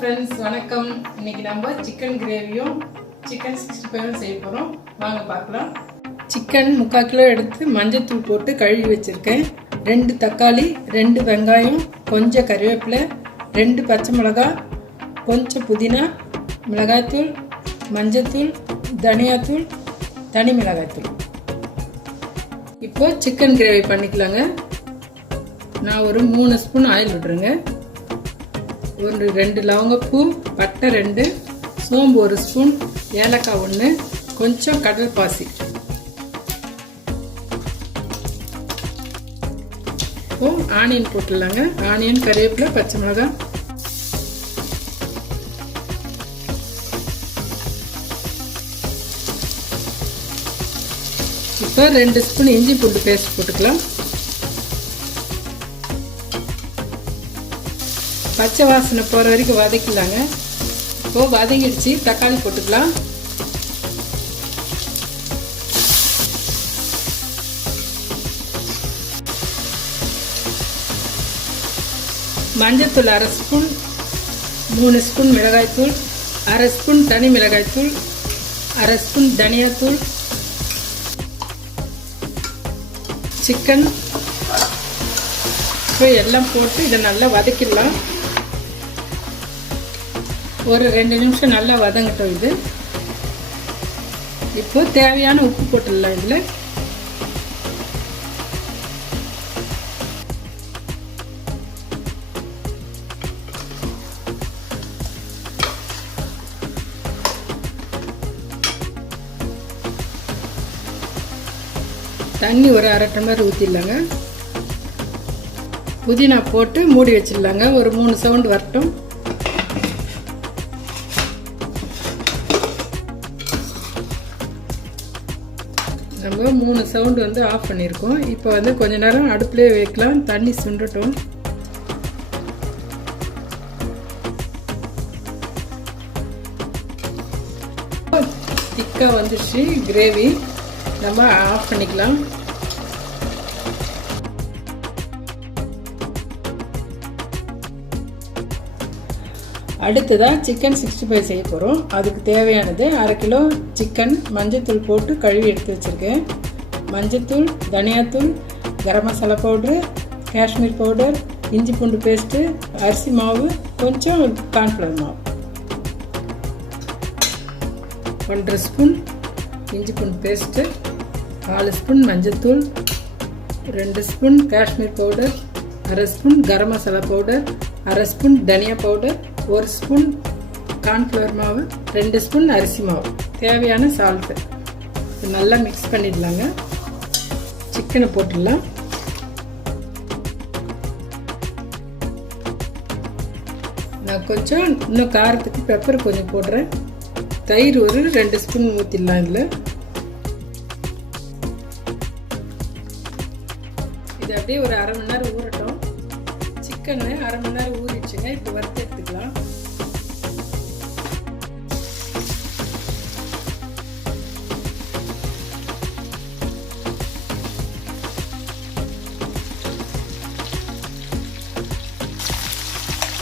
Friends, வணக்கம். இன்னைக்கு நம்ம சிக்கன் கிரேவியும் சிக்கன் 65 செய்ய போகிறோம். வாங்க பார்க்கலாம். சிக்கன் 3/4 கிலோ எடுத்து மஞ்சத்தூள் போட்டு கழுவி வச்சுருக்கேன். 2 தக்காளி, 2 வெங்காயம், கொஞ்சம் கறிவேப்பிலை, 2 பச்சை மிளகாய், கொஞ்சம் புதினா, மிளகாய்த்தூள், மஞ்சத்தூள், தனியாத்தூள், தனி மிளகாய்த்தூள். இப்போ சிக்கன் கிரேவி பண்ணிக்கலாங்க. நான் ஒரு 3 ஸ்பூன் ஆயில் விடுறேங்க. ஒரு 2 லவங்கப்பூ, பட்டை 2, சோம்பு 1 ஸ்பூன், ஏலக்காய் 1, கொஞ்சம் கடல் பாசி. இப்போ ஆனியன் போட்டுடலாங்க. ஆனியன், கறிவேப்பிலை, பச்சை மிளகாய். இப்போ 2 ஸ்பூன் இஞ்சி பூண்டு பேஸ்ட் போட்டுக்கலாம். பச்சை வாசனை போகிற வரைக்கும் வதக்கலாங்க. இப்போது வதங்கிடுச்சு. தக்காளி போட்டுக்கலாம். மஞ்சத்தூள் 1/2 ஸ்பூன், 3 ஸ்பூன் மிளகாய்த்தூள், 1/2 ஸ்பூன் தனி மிளகாய்த்தூள், 1/2 ஸ்பூன் தனியாத்தூள், சிக்கன். இப்போ எல்லாம் போட்டு இதை நல்லா வதக்கிடலாம். ஒரு 2 நிமிஷம் நல்லா வதங்கட்டும். இது இப்போ தேவையான உப்பு போட்டுடலாம். இதில் தண்ணி ஒரு 1/2 டம்ளர் ஊற்றிடலாங்க. புதினா போட்டு மூடி வச்சிடலாங்க. ஒரு 3 சவுண்ட் வரட்டும். நம்ம 3 சவுண்டு வந்து ஆஃப் பண்ணியிருக்கோம். இப்போ வந்து கொஞ்ச நேரம் அடுப்புலேயே வைக்கலாம். தண்ணி சுண்டட்டும். திக்காக வந்துடுச்சு கிரேவி. நம்ம ஆஃப் பண்ணிக்கலாம். அடுத்ததாக சிக்கன் 65 செய்ய போகிறோம். அதுக்கு தேவையானது 1/2 கிலோ சிக்கன் மஞ்சத்தூள் போட்டு கழுவி எடுத்து வச்சுருக்கேன். மஞ்சத்தூள், தனியாத்தூள், கரம் மசாலா பவுட்ரு, காஷ்மீர் பவுடர், இஞ்சி பூண்டு பேஸ்ட்டு, அரிசி மாவு, கொஞ்சம் கார்ன்ஃப்ளவர் மாவு, 1/2 ஸ்பூன் இஞ்சி பூண்டு பேஸ்ட்டு, 4 ஸ்பூன் மஞ்சத்தூள், 2 spoon Kashmir powder, 1/2 spoon garam masala powder, 1/2 spoon தனியா பவுடர், 1 ஸ்பூன் கார்ன்ஃப்ளவர் மாவு, 2 ஸ்பூன் அரிசி மாவு, தேவையான சால்ட்டு. நல்லா மிக்ஸ் பண்ணிடலாங்க. சிக்கனை போட்டுடலாம். நான் கொஞ்சம் இன்னும் காரத்துக்கு பெப்பர் கொஞ்சம் போடுறேன். தயிர் ஒரு 2 ஸ்பூன் ஊற்றிடலாம். இதில் இது அப்படியே ஒரு 1/2 மணி நேரம் ஊறட்டும். சிக்கன் 1/2 மணி நேரம் ஊறிடுச்சுங்க. இப்போ வறுத்து எடுத்துக்கலாம்.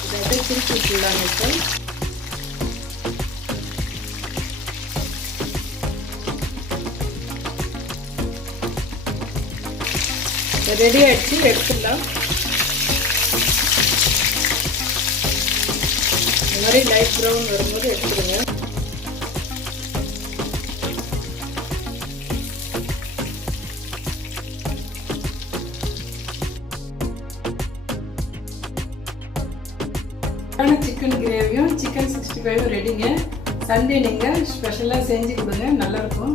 இதை அப்படியே திருப்பி விட்டுடலாங்க. இப்போ ரெடி ஆகிடுச்சு. எடுத்துடலாம். இந்த மாதிரி லைட் ப்ரௌன் வரும்போது எடுத்துடுங்க. சிக்கன் கிரேவியும் சிக்கன் 65 ரெடிங்க. சண்டே நீங்கள் ஸ்பெஷலாக செஞ்சு கொடுங்க, நல்லாயிருக்கும்.